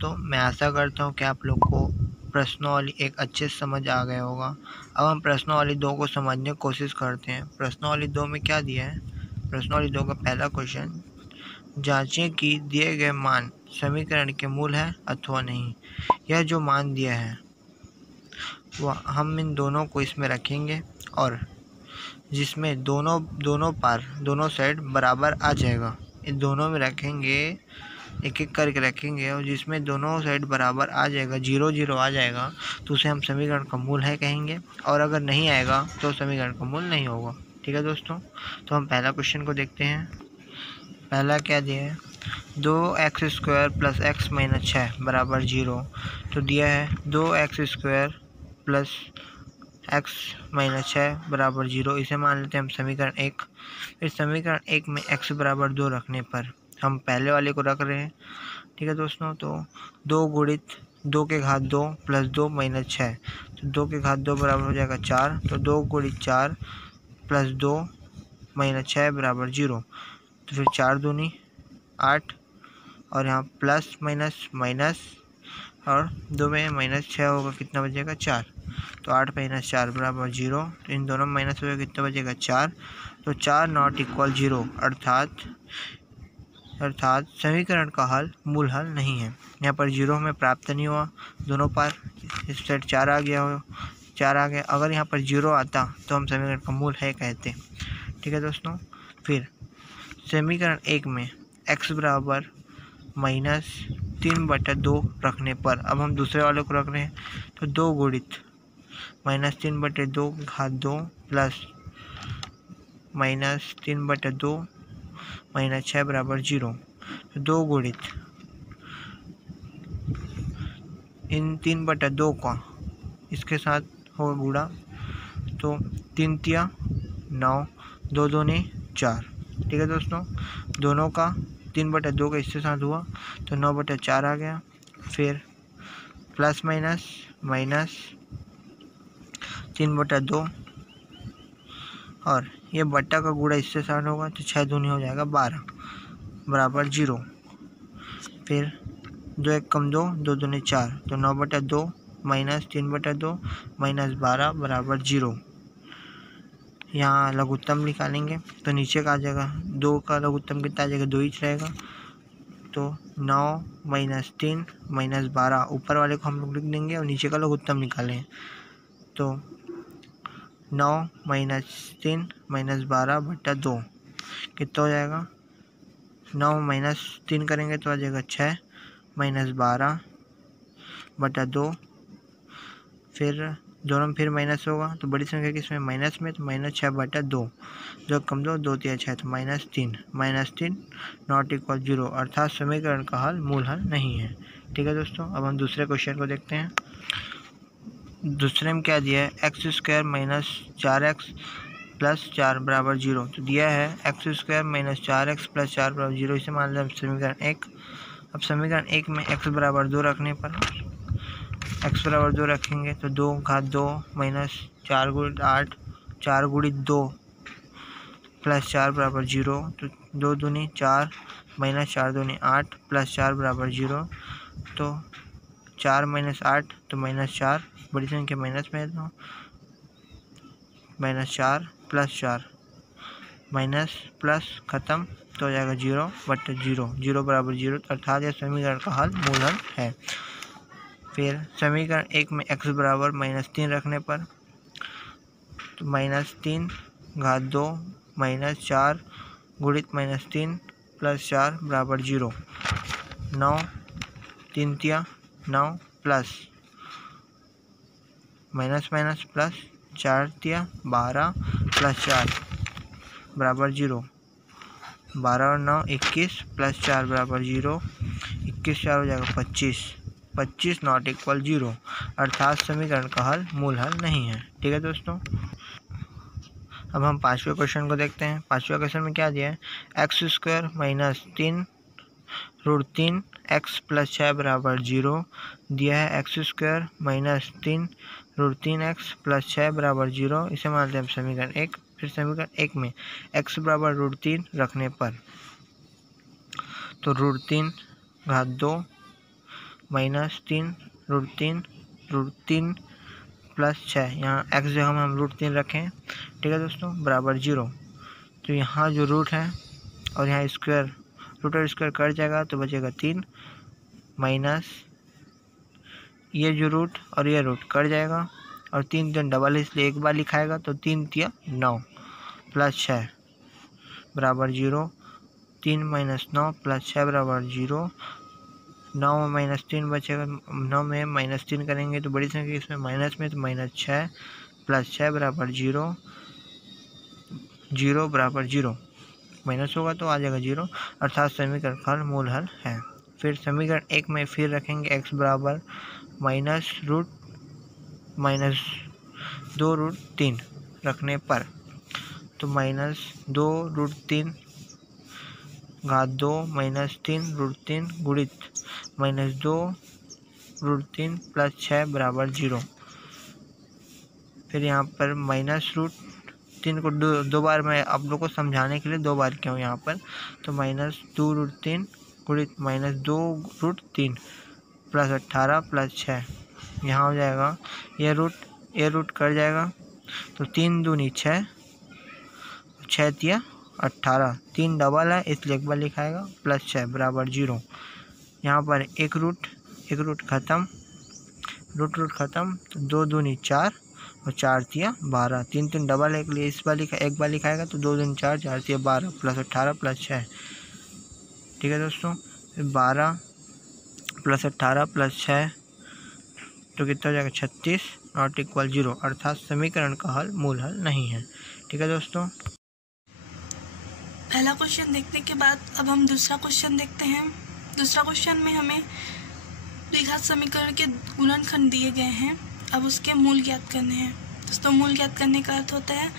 तो मैं आशा करता हूँ कि आप लोग को प्रश्नावली एक अच्छे से समझ आ गया होगा। अब हम प्रश्नावली 2 को समझने की कोशिश करते हैं। प्रश्नावली 2 में क्या दिया है? प्रश्नावली 2 का पहला क्वेश्चन, जांचें कि दिए गए मान समीकरण के मूल है अथवा नहीं। यह जो मान दिया है वह हम इन दोनों को इसमें रखेंगे और जिसमें दोनों साइड बराबर आ जाएगा, इन दोनों में रखेंगे, एक एक करके रखेंगे और जिसमें दोनों साइड बराबर आ जाएगा, 0 0 आ जाएगा, तो उसे हम समीकरण का मूल है कहेंगे। और अगर नहीं आएगा तो समीकरण का मूल नहीं होगा। ठीक है दोस्तों, तो हम पहला क्वेश्चन को देखते हैं। पहला क्या दिया है? 2x² प्लस x माइनस 6 बराबर 0। तो दिया है 2x² प्लस x माइनस 6 बराबर 0। इसे मान लेते हैं हम समीकरण 1। फिर समीकरण 1 में x बराबर 2 रखने पर हम पहले वाले को रख रहे हैं। ठीक है दोस्तों, तो 2 गुणित 2 के घात 2 प्लस 2 माइनस 6, तो 2 के घात 2 बराबर हो जाएगा 4। तो 2 गुणित 4 प्लस 2 माइनस 6 बराबर 0। तो फिर 4 दूनी 8 और यहाँ प्लस माइनस माइनस और 2 में माइनस 6 होगा, कितना बचेगा 4। तो 8 माइनस 4 बराबर 0। तो इन दोनों में माइनस हो जाएगा, कितना बचेगा 4। तो 4 नॉट इक्वल 0, अर्थात समीकरण का हल मूल हल नहीं है। यहाँ पर 0 हमें प्राप्त नहीं हुआ, दोनों पार इस साइड 4 आ गया। अगर यहाँ पर 0 आता तो हम समीकरण का मूल है कहते। ठीक है दोस्तों, फिर समीकरण 1 में x बराबर -3/2 रखने पर अब हम दूसरे वाले को रख रहे हैं। तो 2 गुणित -3/2 घात 2 प्लस -3/2 माइनस 6 बराबर 0। तो 2 गुणित इन 3/2 का इसके साथ होगा गुणा, तो 3 तिया 9, 2 दूनी 4। ठीक है दोस्तों, दोनों का 3/2 का इसके साथ हुआ तो 9/4 आ गया। फिर प्लस माइनस माइनस 3/2 और ये बट्टा का गुणा इससे साथ होगा तो 6 दूनी हो जाएगा 12 बराबर 0। फिर 2 एक कम 2, 2 दूनी 4, तो 9/2 माइनस 3/2 माइनस 12 बराबर 0। यहाँ लघुत्तम निकालेंगे तो नीचे का आ जाएगा, 2 का लघुत्तम कितना आ जाएगा, 2 ही रहेगा। तो 9 माइनस 3 माइनस 12, ऊपर वाले को हम लोग लिख देंगे और नीचे का लघुत्तम निकालें। तो 9 माइनस 3 माइनस 12/2 कितना हो जाएगा, 9 माइनस 3 करेंगे तो आ जाएगा 6 माइनस 12/2। फिर दोनों में फिर माइनस होगा तो बड़ी संख्या किसमें, माइनस में, तो -6/2, 2 कम 2, 2 तिया 6, तो -3 नॉट इक्वल 0, अर्थात समीकरण का हल मूल हल नहीं है। ठीक है दोस्तों, अब हम दूसरे क्वेश्चन को देखते हैं। दूसरे में क्या दिया है, x² माइनस 4x प्लस 4 बराबर 0। तो दिया है x² माइनस 4x प्लस 4 बराबर 0। इसे मान लें समीकरण 1। अब समीकरण 1 में x बराबर 2 रखने पर x बराबर 2 रखेंगे तो 2 घात 2 माइनस 4 गुणित 8, 4 गुणित 2 प्लस 4 बराबर 0। तो 2 दूनी 4 माइनस 4 दूनी 8 प्लस 4 बराबर 0। तो 4 माइनस 8 तो -4, बड़ी संख्या माइनस में है तो -4 प्लस 4 माइनस प्लस खत्म तो हो जाएगा 0/0, 0 बराबर 0, अर्थात यह समीकरण का हल मूल हल है। फिर समीकरण 1 में x बराबर -3 रखने पर तो -3 घात 2 माइनस 4 गुणित -3 प्लस 4 बराबर 0। 9 3 तिया 9 प्लस माइनस माइनस प्लस 4 तिया 12 प्लस 4 बराबर 0। 12 और 9 21 प्लस 4 बराबर 0। 21 4 हो जाएगा 25 नॉट इक्वल 0, अर्थात समीकरण का हल मूल हल नहीं है। ठीक है दोस्तों, अब हम पांचवें क्वेश्चन को देखते हैं। पांचवें क्वेश्चन में क्या दिया है, x² माइनस 3√3 x प्लस 6 बराबर 0 दिया है। x² माइनस 3√3 x प्लस 6 बराबर 0, इसे मानते हैं समीकरण 1। फिर समीकरण 1 में x बराबर √3 रखने पर तो √3 घात 2 -3 √3 प्लस 6, यहाँ x जगह हम √3 रखें, ठीक है दोस्तों, बराबर 0। तो यहाँ जो रूट है और यहाँ स्क्वायर, रूट और स्क्वायर कट जाएगा तो बचेगा 3 माइनस ये जो रूट और ये रूट कट जाएगा और 3 3 डबल इसलिए एक बार लिखाएगा तो 3 3 9 प्लस 6 बराबर 0। 3 माइनस 9 प्लस 6 बराबर 0। 9 में -3 बचेगा, 9 में -3 करेंगे तो बड़ी संख्या इसमें माइनस में, तो -6 प्लस 6 बराबर 0। 0 बराबर 0, माइनस होगा तो आ जाएगा 0, अर्थात समीकरण का मूल हल है। फिर समीकरण 1 में फिर रखेंगे x बराबर -2√3 रखने पर, तो -2√3 घात 2 -3√3 गुणित -2√3 प्लस 6 बराबर 0। फिर यहाँ पर -√3 को दो बार मैं आप लोग को समझाने के लिए 2 बार किया हूँ यहाँ पर, तो -2√3 गुणित -2√3 प्लस 18 प्लस 6, यहाँ हो जाएगा ये रूट कट जाएगा तो 3 दूनी 6, 6 तिया 18, 3 डबल है इसलिए एक बार लिखाएगा, प्लस 6 बराबर 0। यहाँ पर एक रूट खत्म, रूट खत्म, तो 2 दूनी 4 और 4 तिया 12, 3 3 डबल है इसलिए इस बार एक बार लिखाएगा तो 2 दूनी 4, 4 तिया 12 प्लस 18 प्लस 6, ठीक है दोस्तों। 12 प्लस 18 प्लस 6 तो कितना हो जाएगा 36, नॉट इक्वल 0, अर्थात समीकरण का हल मूल हल नहीं है, ठीक है दोस्तों। पहला क्वेश्चन देखने के बाद अब हम दूसरा क्वेश्चन देखते हैं। दूसरा क्वेश्चन में हमें द्विघात समीकरण के गुणनखंड दिए गए हैं, अब उसके मूल ज्ञात करने हैं। दोस्तों मूल ज्ञात करने का अर्थ होता है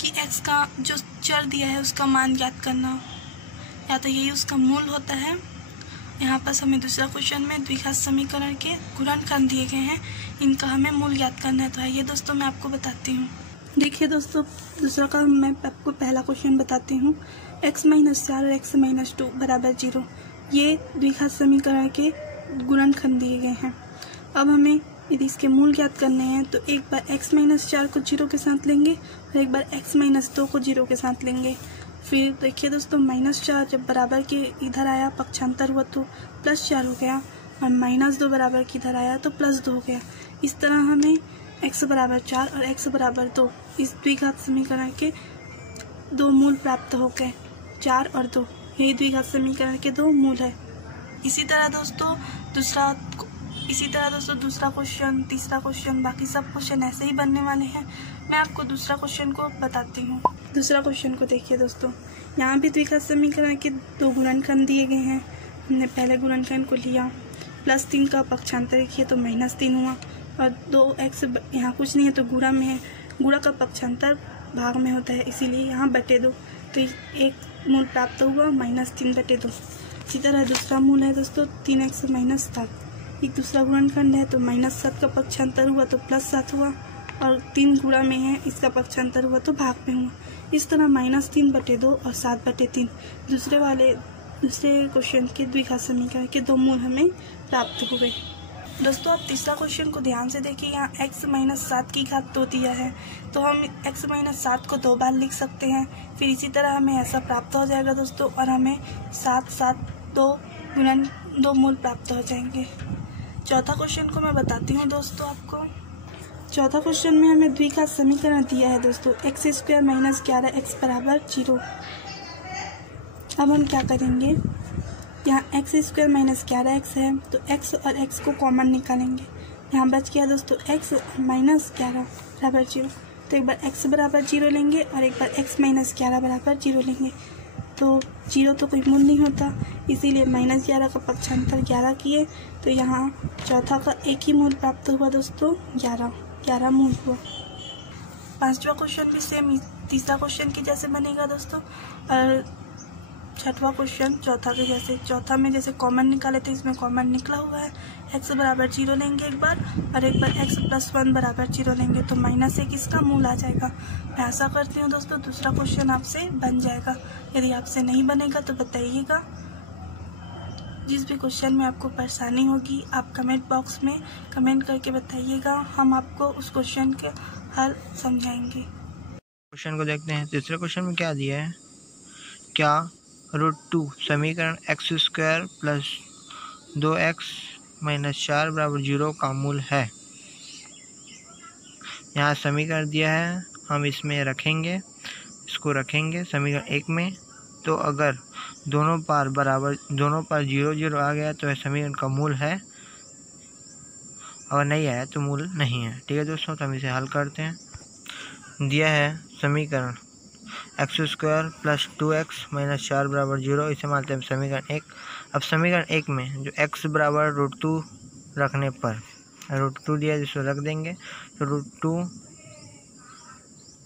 कि x का जो चर दिया है उसका मान ज्ञात करना, या तो यही उसका मूल होता है। यहाँ पर हमें दूसरा क्वेश्चन में द्विघात समीकरण के गुणनखंड दिए गए हैं, इनका हमें मूल ज्ञात करना है। तो आइए दोस्तों मैं आपको बताती हूँ। देखिए दोस्तों दूसरा का मैं आपको पहला क्वेश्चन बताती हूँ। x - 4 और x - 2 बराबर 0, ये द्विघात समीकरण के गुणनखंड दिए गए हैं। अब हमें यदि इसके मूल ज्ञात करने हैं तो एक बार x - 4 को 0 के साथ लेंगे और एक बार x - 2 को 0 के साथ लेंगे। फिर देखिए दोस्तों -4 जब बराबर के इधर आया, पक्षांतर हुआ तो +4 हो गया, और -2 बराबर के इधर आया तो +2 हो गया। इस तरह हमें x बराबर 4 और x बराबर 2 इस द्विघात समीकरण के 2 मूल प्राप्त हो गए। 4 और 2 यही द्विघात समीकरण के 2 मूल है। इसी तरह दोस्तों दूसरा क्वेश्चन, तीसरा क्वेश्चन, बाकी सब क्वेश्चन ऐसे ही बनने वाले हैं। मैं आपको दूसरा क्वेश्चन को बताती हूँ। दूसरा क्वेश्चन को देखिए दोस्तों, यहाँ भी द्विघात समीकरण के 2 गुणनखंड दिए गए हैं। हमने पहले गुणनखंड को लिया, +3 का पक्षांतर किया तो -3 हुआ, और 2x यहाँ कुछ नहीं है तो गुणा में है, गुणा का पक्षांतर भाग में होता है इसीलिए यहाँ बटे 2, तो एक मूल प्राप्त हुआ -3/2। इसी तरह दूसरा मूल है दोस्तों 3x - 7, एक दूसरा गुणनखंड है तो -7 का पक्षांतर हुआ तो +7 हुआ, और 3 गुणा में है इसका पक्षांतर हुआ तो भाग में हुआ। इस तरह -3/2 और 7/3 दूसरे क्वेश्चन के द्विघात समीकरण के 2 मूल हमें प्राप्त हो गए। दोस्तों आप तीसरा क्वेश्चन को ध्यान से देखिए, यहाँ x - 7 की घात 2 दिया है तो हम x - 7 को 2 बार लिख सकते हैं। फिर इसी तरह हमें ऐसा प्राप्त हो जाएगा दोस्तों, और हमें 7 7 2 मूल प्राप्त हो जाएंगे। चौथा क्वेश्चन को मैं बताती हूँ दोस्तों आपको। चौथा क्वेश्चन में हमें द्विघात समीकरण दिया है दोस्तों, x² - 11x बराबर 0। अब हम क्या करेंगे, यहाँ x² - 11x है तो x और x को कॉमन निकालेंगे। यहाँ बच गया दोस्तों x - 11 बराबर 0, तो एक बार x बराबर 0 लेंगे और एक बार x - 11 बराबर 0 लेंगे। तो 0 तो कोई मूल नहीं होता, इसीलिए -11 का पक्षांतर 11 किए तो यहाँ चौथा का एक ही मूल प्राप्त हुआ दोस्तों, 11 मूल हुआ। पांचवा क्वेश्चन भी सेम तीसरा क्वेश्चन के जैसे बनेगा दोस्तों, और छठवां क्वेश्चन चौथा के जैसे। चौथा में जैसे कॉमन निकाले थे, इसमें कॉमन निकला हुआ है, x बराबर 0 लेंगे एक बार, और एक बार x + 1 बराबर 0 लेंगे तो -1 इसका मूल आ जाएगा। मैं आशा करती हूँ दोस्तों दूसरा क्वेश्चन आपसे बन जाएगा, यदि आपसे नहीं बनेगा तो बताइएगा। जिस भी क्वेश्चन में आपको परेशानी होगी आप कमेंट बॉक्स में कमेंट करके बताइएगा, हम आपको उस क्वेश्चन के हल समझाएंगे। क्वेश्चन को देखते हैं। तीसरे क्वेश्चन में क्या दिया है, क्या √2 समीकरण x² प्लस 2x माइनस 4 बराबर 0 का मूल है। यहाँ समीकरण दिया है, हम इसमें रखेंगे, इसको रखेंगे समीकरण 1 में। तो अगर दोनों पर 0 0 आ गया तो यह समीकरण का मूल है, अगर नहीं आया तो मूल नहीं है। ठीक है दोस्तों, तो हम इसे हल करते हैं। दिया है समीकरण x² प्लस 2x माइनस 4 बराबर 0, इसे मानते हैं समीकरण 1। अब समीकरण 1 में जो x बराबर √2 रखने पर √2 दिया जिसको रख देंगे, तो √2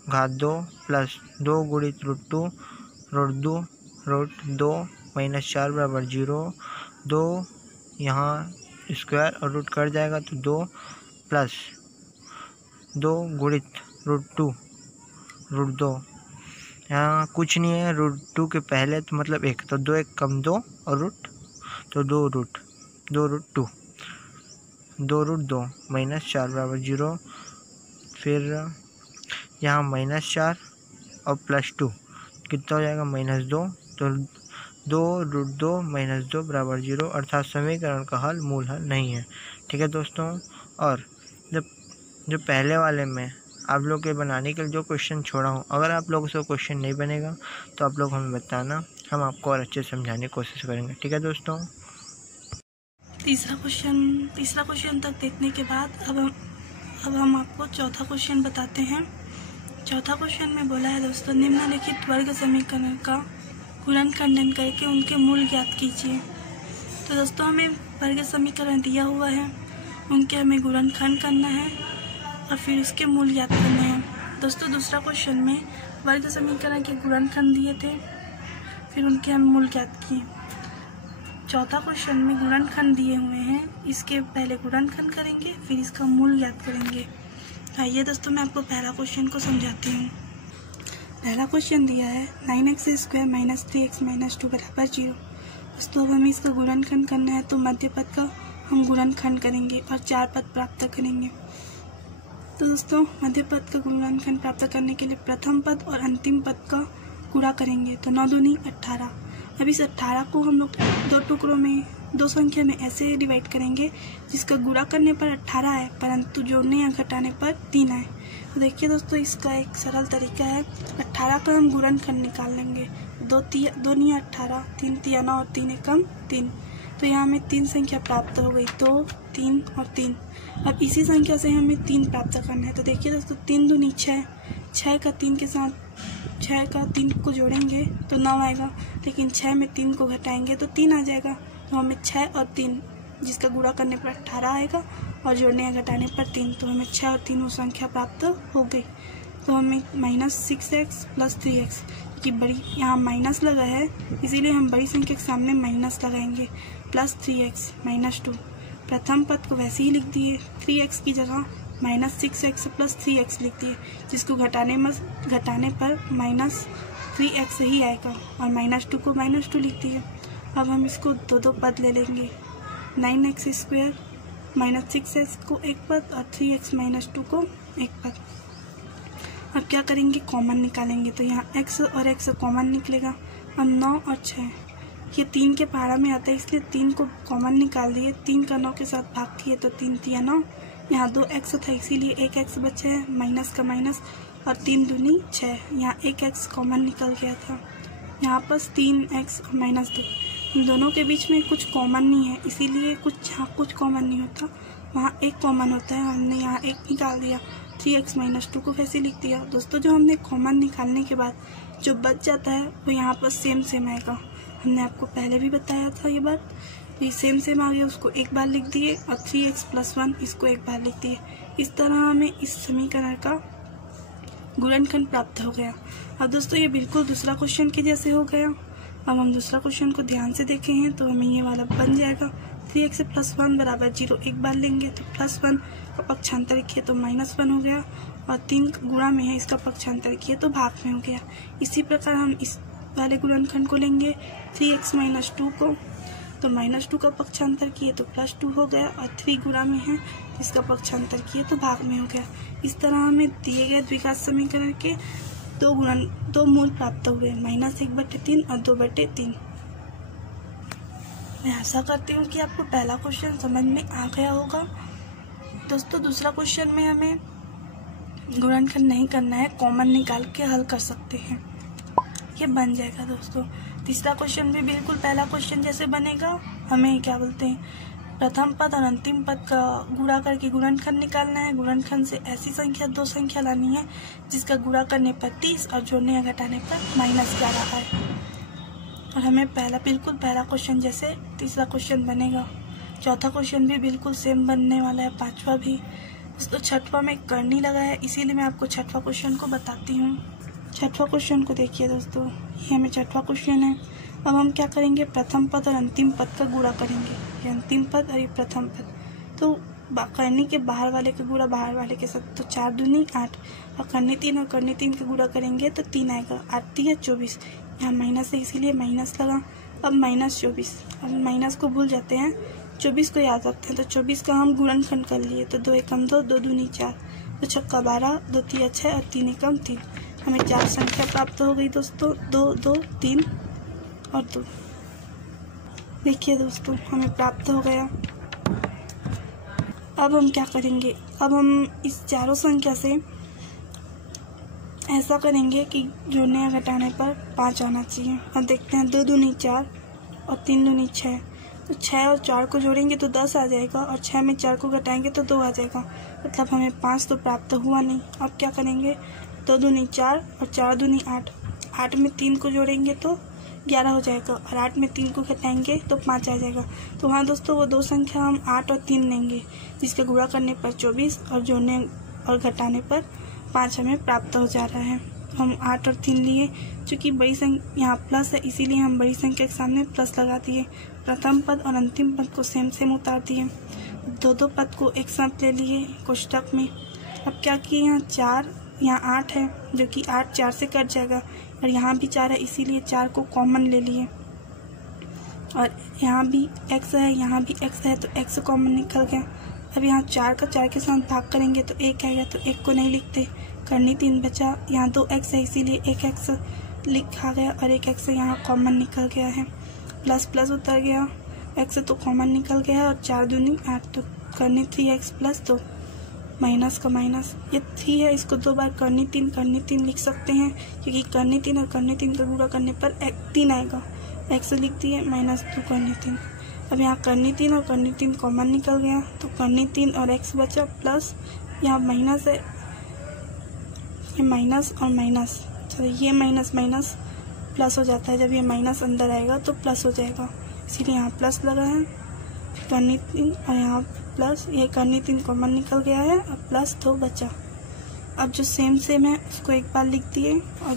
घात 2 प्लस 2 गुणित √2 माइनस 4 बराबर 0। 2 यहाँ स्क्वायर और रूट कट जाएगा तो 2 प्लस 2 गुणित √2 यहाँ कुछ नहीं है, √2 के पहले तो मतलब 1, तो 2 1 कम 2 और रूट, तो 2√2 माइनस 4 बराबर 0। फिर यहाँ -4 और +2 कितना हो जाएगा -2, तो 2√2 माइनस 2 बराबर 0, अर्थात समीकरण का हल मूल हल नहीं है। ठीक है दोस्तों, और जब पहले वाले में आप लोग के बनाने के लिए जो क्वेश्चन छोड़ा हूँ, अगर आप लोगों से क्वेश्चन नहीं बनेगा तो आप लोग हमें बताना, हम आपको और अच्छे से समझाने की कोशिश करेंगे। ठीक है दोस्तों। तीसरा क्वेश्चन तक देखने के बाद अब हम आपको चौथा क्वेश्चन बताते हैं। चौथा क्वेश्चन में बोला है दोस्तों, निम्नलिखित वर्ग समीकरण का गुणन खंडन करके उनके मूल ज्ञात कीजिए। तो दोस्तों हमें वर्ग समीकरण दिया हुआ है, उनके हमें गुणनखंड करना है और फिर उसके मूल ज्ञात करने हैं। दोस्तों दूसरा क्वेश्चन में वर्ग समीकरण के गुणनखंड दिए थे, फिर उनके हम मूल ज्ञात किए। चौथा क्वेश्चन में गुणनखंड दिए हुए हैं, इसके पहले गुणनखंड करेंगे फिर इसका मूल ज्ञात करेंगे। आइए दोस्तों मैं आपको पहला क्वेश्चन को समझाती हूँ। पहला क्वेश्चन दिया है 9x² माइनस 3x माइनस 2 बराबर 0। दोस्तों अब हमें इसका गुणनखंड करना है, तो मध्य पद का हम गुणनखंड करेंगे और 4 पद प्राप्त करेंगे। तो दोस्तों मध्य पद का गुणनखंड प्राप्त करने के लिए प्रथम पद और अंतिम पद का गुणा करेंगे, तो 9 दूनी 18। अब इस 18 को हम लोग दो टुकड़ों में, दो संख्या में ऐसे डिवाइड करेंगे जिसका गुणा करने पर 18 आए परंतु जोड़ने या घटाने पर 3 आए। तो देखिए दोस्तों इसका एक सरल तरीका है, 18 का हम गुणनखंड निकाल लेंगे। 2 × 18, 3 × 9 और 3 एकम 3। तो यहाँ हमें 3 संख्या प्राप्त हो गई, 2 3 और 3। अब इसी संख्या से हमें 3 प्राप्त करना है। तो देखिए दोस्तों 3 दूनी 6, 6 का 3 के साथ 6 का 3 को जोड़ेंगे तो 9 आएगा, लेकिन 6 में 3 को घटाएंगे तो 3 आ जाएगा। तो हमें 6 और 3 जिसका गुणा करने पर 18 आएगा और जोड़ने या घटाने पर 3, तो हमें 6 और 3 वो संख्या प्राप्त हो गई। तो हमें -6x प्लस 3x की बड़ी यहाँ माइनस लगा है, इसीलिए हम बड़ी संख्या के सामने माइनस लगाएंगे, प्लस 3x माइनस 2। प्रथम पद को वैसे ही लिख दिए, 3x की जगह -6x प्लस 3x लिख दिए, जिसको घटाने पर -3x ही आएगा और -2 को -2 लिख दिए। अब हम इसको दो पद ले लेंगे, 9x² -6x को एक पद और 3x माइनस 2 को एक पद। अब क्या करेंगे, कॉमन निकालेंगे। तो यहाँ x और x कॉमन निकलेगा और 9 और 6 ये 3 के पहाड़ा में आता है, इसलिए 3 को कॉमन निकाल दिए। 3 का 9 के साथ भाग किए तो 3 × 9, यहाँ 2x था इसीलिए 1x बचा है, माइनस का माइनस और 3 दूनी 6, यहाँ 1x कॉमन निकल गया था। यहाँ पर 3x और -2 इन दोनों के बीच में कुछ कॉमन नहीं है, इसीलिए जहाँ कुछ कॉमन नहीं होता वहाँ एक कॉमन होता है, हमने यहाँ एक निकाल दिया। 3x माइनस 2 को वैसे लिख दिया। दोस्तों जो हमने कॉमन निकालने के बाद जो बच जाता है वो यहाँ पर सेम आएगा, हमने आपको पहले भी बताया था ये बात। ये सेम आ गया, उसको एक बार लिख दिए और 3x + 1 इसको एक बार लिख दिए। इस तरह हमें इस समीकरण का गुणनखंड प्राप्त हो गया। अब दोस्तों ये बिल्कुल दूसरा क्वेश्चन के जैसे हो गया। अब हम दूसरा क्वेश्चन को ध्यान से देखे हैं तो हमें ये वाला बन जाएगा, 3x + 1 बराबर 0। एक बार लेंगे तो +1 का पक्षांतर किए तो -1 हो गया और 3 गुणा में है, इसका पक्षांतर किए तो भाग में हो गया। इसी प्रकार हम इस वाले गुणनखंड को लेंगे 3x - 2 को, तो तो -2 का पक्षांतर किए तो +2 हो गया, और 3 गुणा में है इसका पक्षांतर किए तो भाग में हो गया। इस तरह हमें दिए गए द्विघात समीकरण के दो मूल प्राप्त हुए, -1/3 और 2/3। मैं आशा करती हूँ कि आपको पहला क्वेश्चन समझ में आ गया होगा। दोस्तों दूसरा क्वेश्चन में हमें गुणनखंड नहीं करना है, कॉमन निकाल के हल कर सकते हैं, ये बन जाएगा दोस्तों। तीसरा क्वेश्चन भी बिल्कुल पहला क्वेश्चन जैसे बनेगा। हमें क्या बोलते हैं, प्रथम पद और अंतिम पद का गुणा करके गुणनखंड निकालना है। गुणनखंड से ऐसी संख्या 2 संख्या लानी है जिसका गुणा करने पर 30 और जोड़ने या घटाने पर -11 है। और हमें बिल्कुल पहला क्वेश्चन जैसे तीसरा क्वेश्चन बनेगा। चौथा क्वेश्चन भी बिल्कुल सेम बनने वाला है, पांचवा भी। दोस्तों छठवां में करनी लगा है, इसीलिए मैं आपको छठवां क्वेश्चन को बताती हूँ। छठवां क्वेश्चन को देखिए दोस्तों, ये हमें छठवां क्वेश्चन है। अब हम क्या करेंगे, प्रथम पद और अंतिम पद का गुणा करेंगे। ये अंतिम पद और ये प्रथम पद, तो करनी के बाहर वाले का गुणा बाहर वाले के साथ, तो 4 दूनी 8, और करनी 3 और करनी 3 का गुणा करेंगे तो 3 आएगा। 8 3 24, यहाँ माइनस है इसीलिए माइनस लगा। अब -24, अब माइनस को भूल जाते हैं, 24 को याद रखते हैं। तो 24 का हम गुणनखंड कर लिए, तो 2 एकम 2, 2 दूनी 4, 2 छक्का 12, 2 तिया 6 और 3 एकम 3। हमें 4 संख्या प्राप्त हो गई दोस्तों, 2 2 3 और 2। देखिए दोस्तों हमें प्राप्त हो गया। अब हम क्या करेंगे, अब हम इस चारों संख्या से ऐसा करेंगे कि जोड़ने या घटाने पर 5 आना चाहिए। अब देखते हैं, 2 दूनी 4 और 3 दूनी 6, तो 6 और 4 को जोड़ेंगे तो 10 आ जाएगा, और 6 में 4 को घटाएंगे तो 2 आ जाएगा। मतलब हमें 5 तो प्राप्त हुआ नहीं। अब क्या करेंगे, 2 दूनी 4 और 4 दूनी 8, 8 में 3 को जोड़ेंगे तो 11 हो जाएगा, और 8 में 3 को घटाएंगे तो 5 आ जाएगा। तो हाँ दोस्तों, वो 2 संख्या हम 8 और 3 लेंगे, जिसका गुणा करने पर 24 और जोड़ने और घटाने पर 5 हमें प्राप्त हो जा रहा है। हम 8 और 3 लिए, चूँकि बड़ी संख्या यहाँ प्लस है इसीलिए हम बड़ी संख्या के सामने प्लस लगा दिए। प्रथम पद और अंतिम पद को सेम उतार दिए। 2 पद को एक साथ ले लिए कोष्टक में। अब क्या किए, यहाँ 4 यहाँ 8 है, जो कि 8 4 से कट जाएगा, और यहाँ भी 4 है इसीलिए 4 को कॉमन ले लिए। और यहाँ भी x है, यहाँ भी x है, तो x कॉमन निकल गया। अब यहाँ 4 का 4 के साथ भाग करेंगे तो 1 आएगा, तो 1 को नहीं लिखते, करनी 3 बचा। यहाँ 2x है इसीलिए 1x लिखा गया, और 1x यहाँ कॉमन निकल गया है। प्लस प्लस उतर गया, x तो कॉमन निकल गया है, और 4 दूनी 8, तो करनी 3x + 2, माइनस का माइनस, ये 3 है, इसको 2 बार करनी 3 लिख सकते हैं, क्योंकि करनी 3 और करनी 3 का गुणा करने पर 3 आएगा। x लिख दिए, -2 करनी 3। अब यहाँ करनी 3 और करनी 3 कॉमन निकल गया, तो करनी 3 और x बचा, प्लस यहाँ माइनस है, ये माइनस और माइनस, चलो ये माइनस माइनस प्लस हो जाता है। जब ये माइनस अंदर आएगा तो प्लस हो जाएगा, इसीलिए यहाँ प्लस लगा है। करनी 3 और यहाँ प्लस, ये करनी 3 कॉमन निकल गया है, और +2 बचा। अब जो सेम है उसको एक बार लिख दिए, और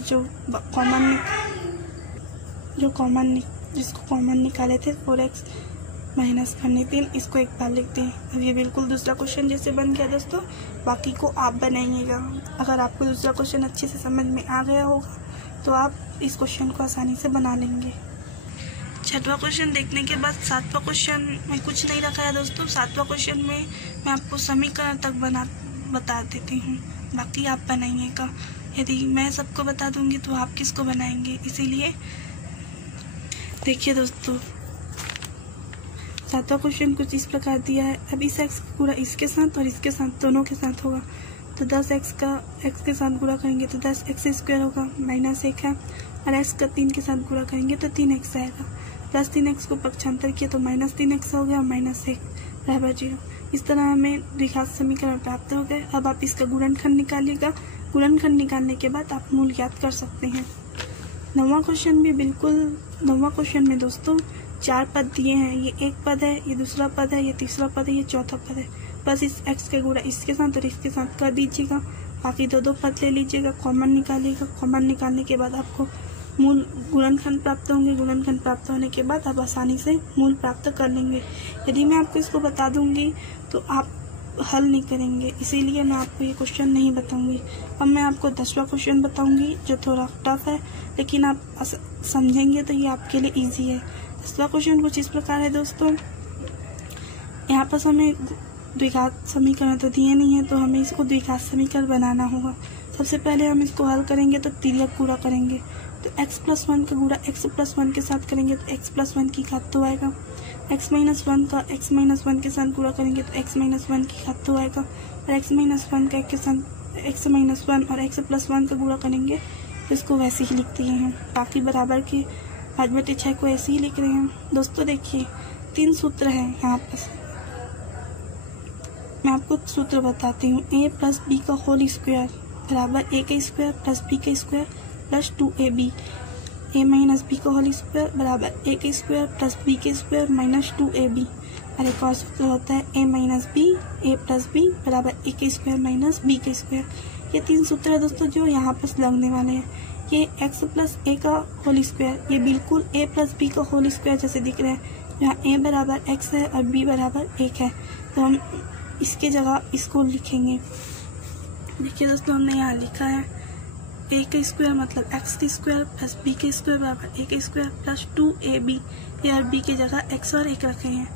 जिसको कॉमन निकाले थे 4x माइनस करनी 3, इसको एक बार लिख दें। अब ये बिल्कुल दूसरा क्वेश्चन जैसे बन गया दोस्तों। बाकी को आप बनाइएगा। अगर आपको दूसरा क्वेश्चन अच्छे से समझ में आ गया होगा तो आप इस क्वेश्चन को आसानी से बना लेंगे। छठवां क्वेश्चन देखने के बाद सातवां क्वेश्चन में कुछ नहीं रखा है दोस्तों। सातवां क्वेश्चन में मैं आपको समीकरण तक बता देती हूँ, बाकी आप बनाइएगा। यदि मैं सबको बता दूंगी तो आप किसको बनाएंगे, इसीलिए देखिए दोस्तों। सातवां क्वेश्चन कुछ इस प्रकार दिया है। अब इस x का गुणा इसके साथ और इसके साथ दोनों के साथ होगा, तो 10x का x के साथ गुणा करेंगे तो 10x² होगा, -1 है, और x का 3 के साथ गुणा करेंगे तो 3x आएगा। +3x को पक्षांतर किया तो -3x हो गया, -1 बराबर 0। इस तरह हमें द्विघात समीकरण प्राप्त हो गए। अब आप इसका गुणनखंड निकालिएगा। गुणनखंड निकालने के बाद आप मूल ज्ञात कर सकते हैं। नौवां क्वेश्चन भी बिल्कुल, नौवां क्वेश्चन में दोस्तों 4 पद दिए हैं। ये एक पद है, ये दूसरा पद है, ये तीसरा पद है, ये चौथा पद है। बस इस x का गुणा इसके साथ और इसके साथ कर दीजिएगा। बाकी 2 पद ले लीजिएगा, कॉमन निकालिएगा। कॉमन निकालने के बाद आपको मूल गुणनखंड प्राप्त होंगे। गुणनखंड प्राप्त होने के बाद आप आसानी से मूल प्राप्त कर लेंगे। यदि मैं आपको इसको बता दूंगी तो आप हल नहीं करेंगे, इसीलिए मैं आपको ये क्वेश्चन नहीं बताऊंगी। अब मैं आपको 10वां क्वेश्चन बताऊंगी जो थोड़ा टफ है, लेकिन आप समझेंगे तो ये आपके लिए इजी है। 10वां क्वेश्चन कुछ इस प्रकार है दोस्तों। यहाँ पर हमें द्विघात समीकरण तो दिए नहीं है, तो हमें इसको द्विघात समीकरण बनाना होगा। सबसे पहले हम इसको हल करेंगे तो तिर्यक गुणा करेंगे, तो x+1 का गुणा x+1 के साथ करेंगे तो x+1 की घात 2 आएगा। x-1 का x-1 के साथ गुणा करेंगे तो x-1 की घात 2 आएगा। और x-1 का x-1 और x+1 का गुणा करेंगे तो इसको वैसे ही लिख दिए हैं। बाकी बराबर के 5/6 को ऐसे ही लिख रहे हैं। दोस्तों देखिए 3 सूत्र हैं यहाँ पर, मैं आपको सूत्र बताती हूँ। a + b का होल स्क्वायर बराबर a का स्क्वायर प्लस b का square plus 2ab। a - b का होल स्क्वायर बराबर a का स्क्वायर प्लस b का स्क्वायर माइनस 2ab। और एक और सूत्र होता है a - b a + b बराबर a का स्क्वायर माइनस b का स्क्वायर। ये 3 सूत्र है दोस्तों जो यहाँ पर लगने वाले हैं। ये x + a का होल स्क्वायर ये बिल्कुल a + b का होल स्क्वायर जैसे दिख रहे हैं। यहाँ a बराबर x है और b बराबर 1 है, तो हम इसके जगह इसको लिखेंगे। देखिए दोस्तों हमने यहाँ लिखा है a का स्क्वायर मतलब x का स्क्वायर प्लस b का स्क्वायर बराबर a का स्क्वायर प्लस 2ab। a और b की जगह x और 1 रखे हैं।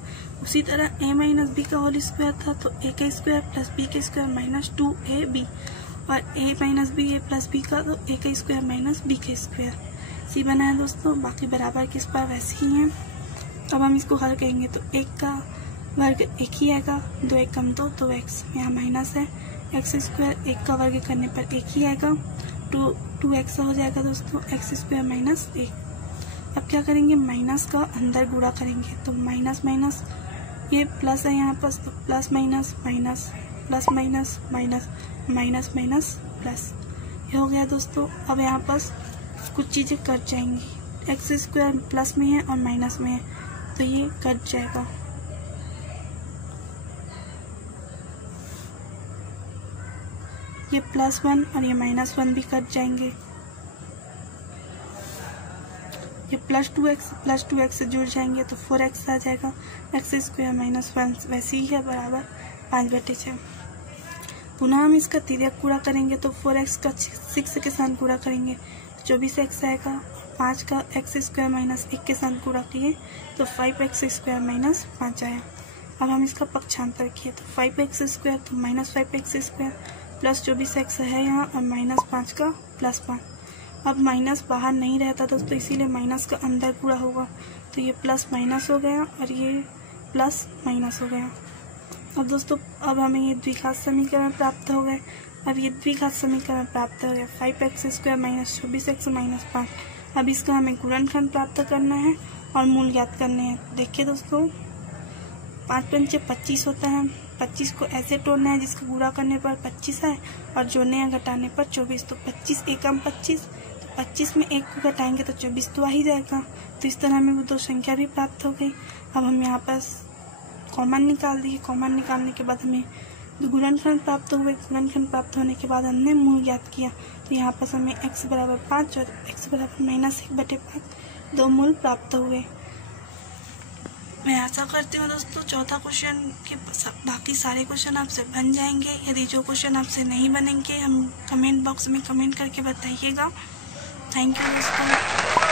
उसी तरह a - b का होल स्क्वायर था तो a का स्क्वायर प्लस b का स्क्वायर माइनस 2ab और a - b a + b का तो a का स्क्वायर माइनस b का स्क्वायर। सी बना है दोस्तों। बाकी बराबर किस पर वैसे ही हैं। अब हम इसको हल करेंगे तो 1 का वर्ग 1 ही आएगा, 2 1 कम 2 तो x यहाँ माइनस है। x² 1 का वर्ग करने पर 1 ही आएगा, 2x हो जाएगा दोस्तों x² माइनस 1। अब क्या करेंगे माइनस का अंदर गुणा करेंगे तो माइनस माइनस ये प्लस है यहाँ पर तो plus minus minus plus minus minus minus minus plus ये हो गया दोस्तों। अब यहाँ पर कुछ चीज़ें कट जाएंगी, x² प्लस में है और माइनस में है तो ये कट जाएगा। ये +1 और ये -1 भी कट जाएंगे। ये +2x से जुड़ जाएंगे तो 4x आ जाएगा। x² - 1 वैसे ही है बराबर 5/6। पुनः हम इसका तिर्यक गुणा करेंगे तो 4x का 6 के साथ गुणा करेंगे 24x आएगा। 5 का x² - 1 के साथ गुणा किए तो 5x² - 5 आया। अब हम इसका पक्षांतर किए तो 5x² तो -5x² प्लस 24x है यहाँ और -5 का +5। अब माइनस बाहर नहीं रहता दोस्तों इसीलिए माइनस का अंदर गुणा होगा तो ये प्लस माइनस हो गया और ये प्लस माइनस हो गया। अब दोस्तों अब हमें ये द्विघात समीकरण प्राप्त हो गए। अब ये द्विघात समीकरण प्राप्त हो गया 5x² - 24x - 5। अब इसका हमें गुणनखंड प्राप्त करना है और मूल ज्ञात करने हैं। देखिए दोस्तों 5 पंचे 25 होता है। 25 को ऐसे तोड़ना है जिसका गुणा करने पर 25 आए और जोड़ने या घटाने पर 24। तो 25 एकम 25 तो 25 में 1 को घटाएंगे तो 24 तो आ ही जाएगा। तो इस तरह हमें वो 2 संख्या भी प्राप्त हो गई। अब हम यहाँ पर कॉमन निकाल दिए। कॉमन निकालने के बाद हमें गुणनखंड प्राप्त हुए। गुणनखंड प्राप्त होने के बाद हमने मूल ज्ञात किया तो यहाँ पर हमें x बराबर 5 और x बराबर -1/5 2 मूल प्राप्त हुए। मैं आशा करती हूँ दोस्तों चौथा क्वेश्चन के बाकी सारे क्वेश्चन आपसे बन जाएंगे। यदि जो क्वेश्चन आपसे नहीं बनेंगे हम कमेंट बॉक्स में कमेंट करके बताइएगा। थैंक यू दोस्तों।